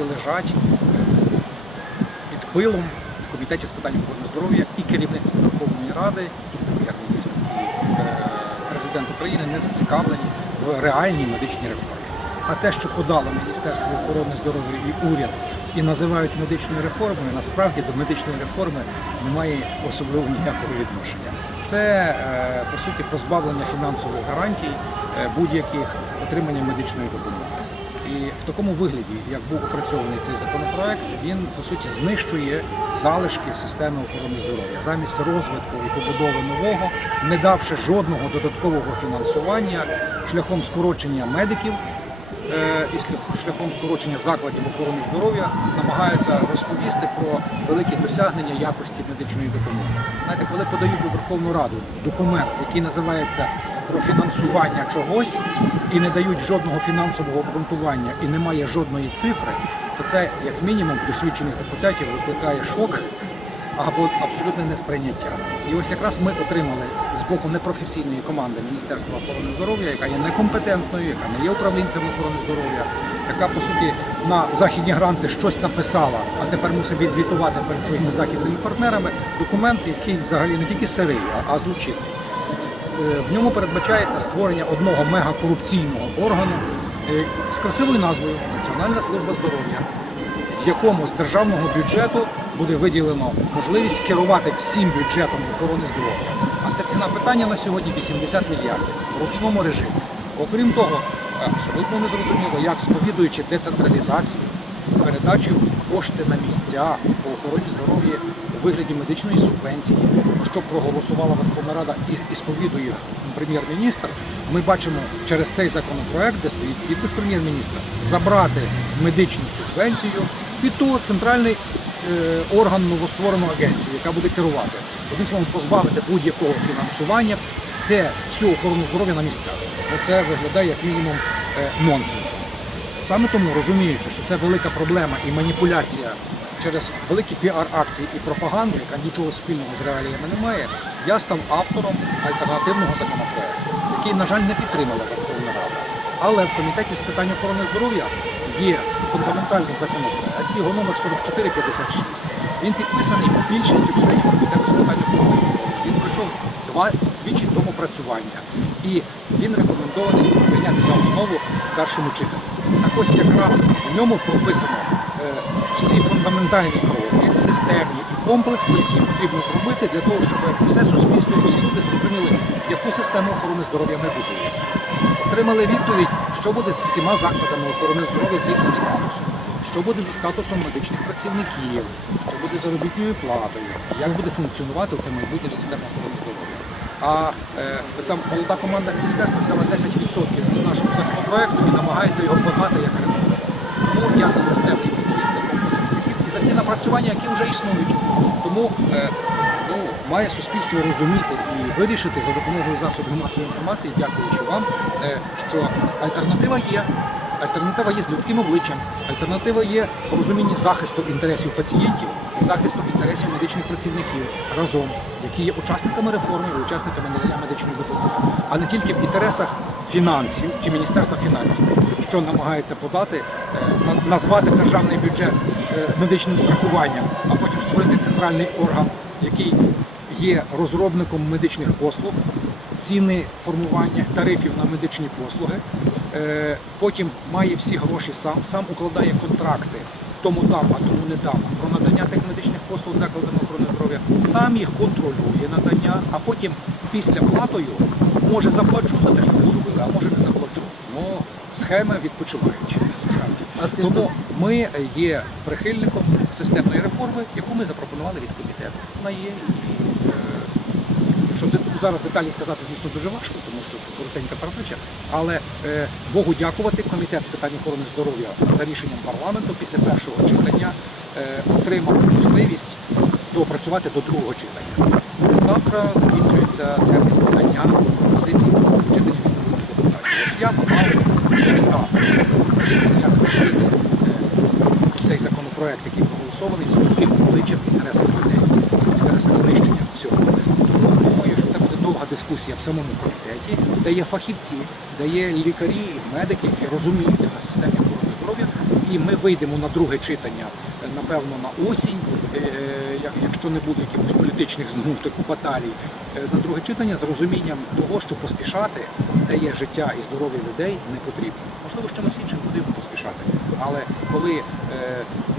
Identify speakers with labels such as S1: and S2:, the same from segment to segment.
S1: які лежать під пилом в комітеті з питань охорони здоров'я і керівництво Верховної Ради, і прем'єр-міністр, і е, президент України не зацікавлені в реальній медичній реформі. А те, що подало Міністерство охорони здоров'я і уряд і називають медичною реформою, насправді до медичної реформи немає особливо ніякого відношення. Це е, по суті позбавлення фінансових гарантій е, будь-яких отримання медичної допомоги. І в такому вигляді, як був опрацьований цей законопроект, він по суті знищує залишки системи охорони здоров'я. Замість розвитку і побудови нового, не давши жодного додаткового фінансування шляхом скорочення медиків і шляхом скорочення закладів охорони здоров'я намагаються розповісти про великі досягнення якості медичної допомоги. Знаєте, коли подають у Верховну Раду документ, який називається про фінансування чогось, і не дають жодного фінансового обґрунтування, і немає жодної цифри, то це як мінімум в досвідчених депутатів викликає шок або абсолютне несприйняття. І ось якраз ми отримали з боку непрофесійної команди Міністерства охорони здоров'я, яка є некомпетентною, яка не є управлінцем охорони здоров'я, яка по суті на західні гранти щось написала, а тепер мусить відзвітувати перед своїми західними партнерами документ, який взагалі не тільки сирий, а, злочинний. Е, В ньому передбачається створення одного мегакорупційного органу е, з красивою назвою Національна служба здоров'я, в якому з державного бюджету буде виділено можливість керувати всім бюджетом охорони здоров'я. А це ціна питання на сьогодні 80 мільярдів в ручному режимі. Окрім того, абсолютно незрозуміло, як сповідуючи децентралізацію, передачу кошти на місця по охороні здоров'я у вигляді медичної субвенції, що проголосувала Верховна Рада і сповідує прем'єр-міністр, ми бачимо через цей законопроект, де стоїть підпис прем'єр-міністра, забрати медичну субвенцію під то центральний е, орган новоствореної агенції, яка буде керувати. Одним словом, позбавити будь-якого фінансування все, всю охорону здоров'я на місцях. Це виглядає як мінімум е, нонсенсом. Саме тому, розуміючи, що це велика проблема і маніпуляція через великі піар-акції і пропаганду, яка нічого спільного з реаліями не має, я став автором альтернативного законопроекту, який, на жаль, не підтримала. Але в комітеті з питань охорони здоров'я є фундаментальний законопроект, його номер 4456. Він підписаний більшістю членів комітету з питань охорони здоров'я. Він пройшов два двічі до опрацювання. І він рекомендований прийняти за основу в першому читанні. Так ось якраз в ньому прописано е, всі фундаментальні кроки, системні і комплексні, які потрібно зробити для того, щоб все суспільство, всі люди зрозуміли, яку систему охорони здоров'я ми будуємо. Отримали відповідь, що буде з всіма закладами охорони здоров'я з їхнім статусом, що буде зі статусом медичних працівників, що буде з заробітною платою, як буде функціонувати ця майбутня система охорони здоров'я. А е, ця молода команда міністерства взяла 10% з нашого законопроекту і намагається його подати як реформу. Тому я за системний підхід, і за ті напрацювання, які вже існують. Тому е, ну, має суспільство розуміти вирішити за допомогою засобів масової інформації, дякуючи вам, е, що альтернатива є. Альтернатива є з людським обличчям, альтернатива є в розумінні захисту інтересів пацієнтів і захисту інтересів медичних працівників разом, які є учасниками реформи і учасниками надання медичної допомоги, а не тільки в інтересах фінансів чи Міністерства фінансів, що намагається подати, е, на- назвати державний бюджет е, медичним страхуванням, а потім створити центральний орган, який є розробником медичних послуг, ціни формування тарифів на медичні послуги. Е, Потім має всі гроші сам, сам укладає контракти. Тому дам, а тому не дам. Про надання тих медичних послуг закладами охорони здоров'я сам їх контролює надання, а потім після платою може заплачу за те, що ви зробили, а може не заплачу. Схеми відпочивають насправді.
S2: А
S1: Тому ми є прихильником системної реформи, яку ми запропонували від комітету. Вона є і е, що де- зараз деталі сказати, звісно, дуже важко, тому що коротенька передача. Але е, Богу дякувати, комітет з питань охорони здоров'я за рішенням парламенту після першого читання е, отримав можливість доопрацювати до другого читання. Завтра закінчується термін подання пропозицій до другого читання я робити е, цей законопроект, який проголосований з людським обличчям інтересам людей, в інтересах знищення всього. Тому думаю, що це буде довга дискусія в самому комітеті, де є фахівці, де є лікарі, медики, які розуміються на системі охорони здоров'я, І ми вийдемо на друге читання, напевно, на осінь, е, якщо не буде якихось політичних знову таку баталій, е, на друге читання з розумінням того, що поспішати, де є життя і здоров'я людей, не потрібно. Можливо, з чимось іншим потрібно поспішати. Але коли е,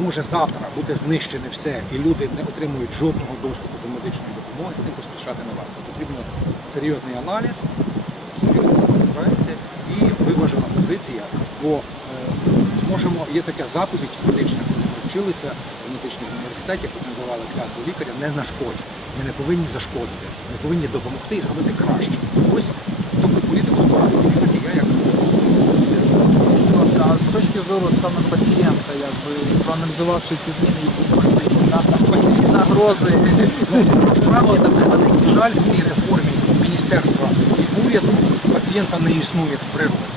S1: може завтра бути знищене все і люди не отримують жодного доступу до медичної допомоги, з тим поспішати не варто. Потрібно серйозний аналіз, серйозні законопроекти і виважена позиція. Бо е, можемо, є така заповідь медична, коли ми вчилися в медичному університеті, клятву лікаря, не нашкодь. Ми не повинні зашкодити, ми повинні допомогти і зробити краще. Ось тобто політику здорово робити я як
S2: а з точки зору саме пацієнта, якби проаналізувавши ці зміни, які можливі на ці загрози,
S1: Насправді, на превеликий жаль, в цій реформі міністерства і уряду пацієнта не існує в природі.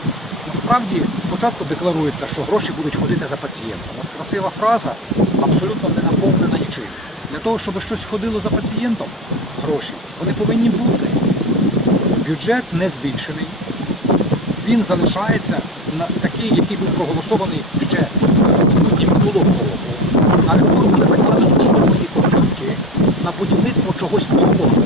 S1: Насправді спочатку декларується, що гроші будуть ходити за пацієнтом. От красива фраза абсолютно не наповнена нічим. Того, щоб щось ходило за пацієнтом, гроші, вони повинні бути. Бюджет не збільшений. Він залишається на такий, який був проголосований ще і минулого року. А реформу не закладено ніякої копійки на будівництво чогось нового,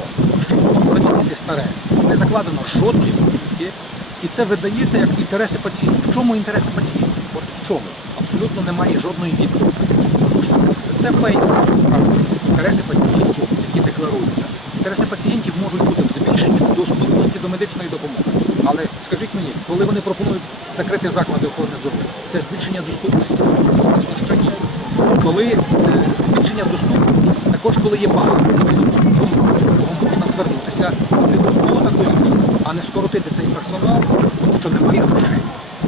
S1: щоб замінити старе. Не закладено жодної копійки. І це видається як інтереси пацієнтів. В чому інтереси пацієнтів? От в чому? Абсолютно немає жодної відповіді. Тому що це фейк, насправді. Інтереси пацієнтів, які декларуються. Інтереси пацієнтів можуть бути в збільшенні доступності до медичної допомоги. Але скажіть мені, коли вони пропонують закрити заклади охорони здоров'я, це збільшення доступності? Звісно, що ні. Коли е, збільшення доступності, також коли є багато можна звернутися до того та до іншого, а не скоротити цей персонал, тому що немає грошей.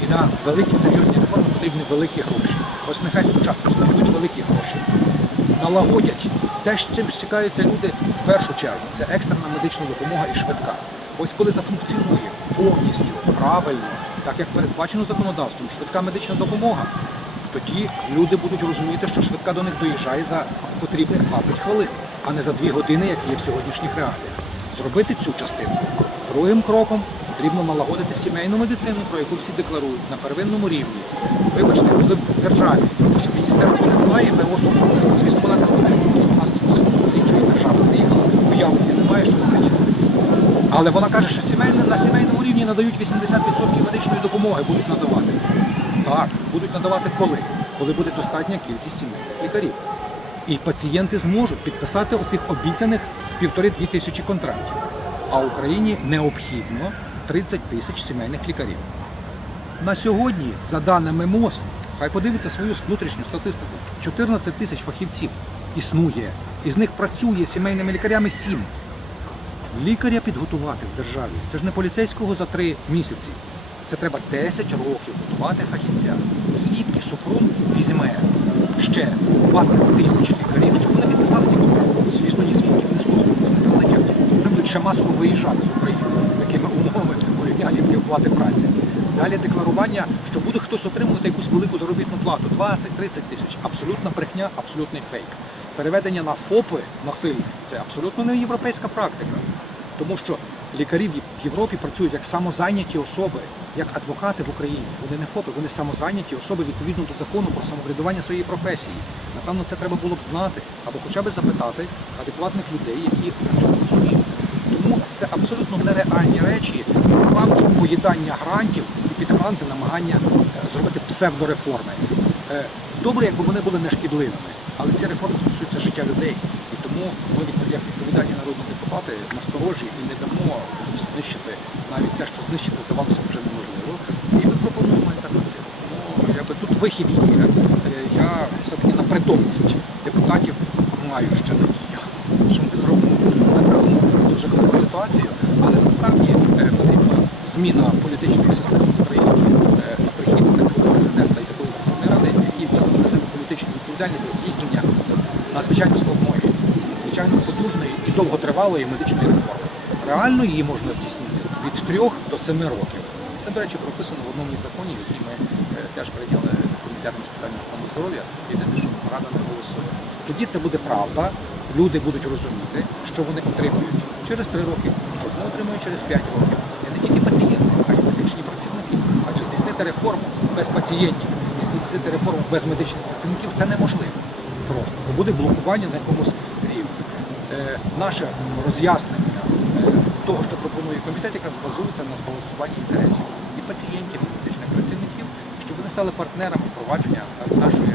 S1: І на великі серйозні реформи потрібні великі гроші. Ось нехай спочатку знайдуть великі гроші налагодять те, з чим стикаються люди в першу чергу. Це екстрена медична допомога і швидка. Ось коли зафункціонує повністю правильно, так як передбачено законодавством, швидка медична допомога, тоді люди будуть розуміти, що швидка до них доїжджає за потрібних 20 хвилин, а не за 2 години, як є в сьогоднішніх реаліях. Зробити цю частину. Другим кроком потрібно налагодити сімейну медицину, про яку всі декларують на первинному рівні. Вибачте, коли в державі, це що міністерство не знає, ВО супроводство, звісно, вона не знає, нас з космосу з іншої держави приїхала, уявлення немає, що твориться. Але вона каже, що сімейне, на сімейному рівні надають 80% медичної допомоги, будуть надавати. Так, будуть надавати коли? Коли буде достатня кількість сімейних лікарів. І пацієнти зможуть підписати оцих обіцяних півтори-дві тисячі контрактів. А Україні необхідно 30 тисяч сімейних лікарів. На сьогодні, за даними МОЗ, хай подивиться свою внутрішню статистику, 14 тисяч фахівців існує. Із них працює сімейними лікарями 7. Лікаря підготувати в державі. Це ж не поліцейського за 3 місяці. Це треба 10 років готувати фахівця. Звідки Супрун візьме ще 20 тисяч лікарів, щоб вони підписали ці контракти? Звісно, ні звідки, з космосу ж. Вони будуть ще масово виїжджати з України з такими умовами порівняння оплати праці. Далі декларування, що буде хтось отримувати якусь велику заробітну плату 20-30 тисяч. Абсолютна брехня, абсолютний фейк. Переведення на ФОПи насильні це абсолютно не європейська практика. Тому що лікарі в Європі працюють як самозайняті особи, як адвокати в Україні. Вони не ФОПи, вони самозайняті особи відповідно до закону про самоврядування своєї професії. Напевно, це треба було б знати або хоча б запитати адекватних людей, які на цьому. Тому це абсолютно нереальні речі, справді поїдання грантів і намагання е, зробити псевдореформи. Е, Добре, якби вони були нешкідливими, але ці реформи стосуються життя людей. І тому ми як відповідальні народні депутати насторожі і не дамо знищити навіть те, що знищити здавалося вже неможливо. І ми пропонуємо альтернативу. Тому якби тут вихід є. Е, Я все-таки на притомність депутатів маю ще надію, що ми зробимо виправимо цю жахливу ситуацію, але насправді е, потрібна зміна політичних систем в Україні е, на прихід такого президента і такої Верховної Ради, які на себе політичну відповідальність за здійснення надзвичайно складної, надзвичайно потужної і довготривалої медичної реформи. Реально її можна здійснити від 3 до 7 років. Це, до речі, прописано в одному із законів, який ми е, теж прийняли комітетом з питань охорони здоров'я. Єдине, що рада не голосує. Тоді це буде правда. Люди будуть розуміти, що вони отримують через 3 роки, що вони отримують через 5 років. Тільки пацієнти, а й медичні працівники. Адже здійснити реформу без пацієнтів, і здійснити реформу без медичних працівників це неможливо просто. Бо буде блокування на якомусь рівні. Е, Наше роз'яснення е, того, що пропонує комітет, якраз базується на збалансуванні інтересів і пацієнтів, і медичних працівників, щоб вони стали партнерами впровадження е, нашої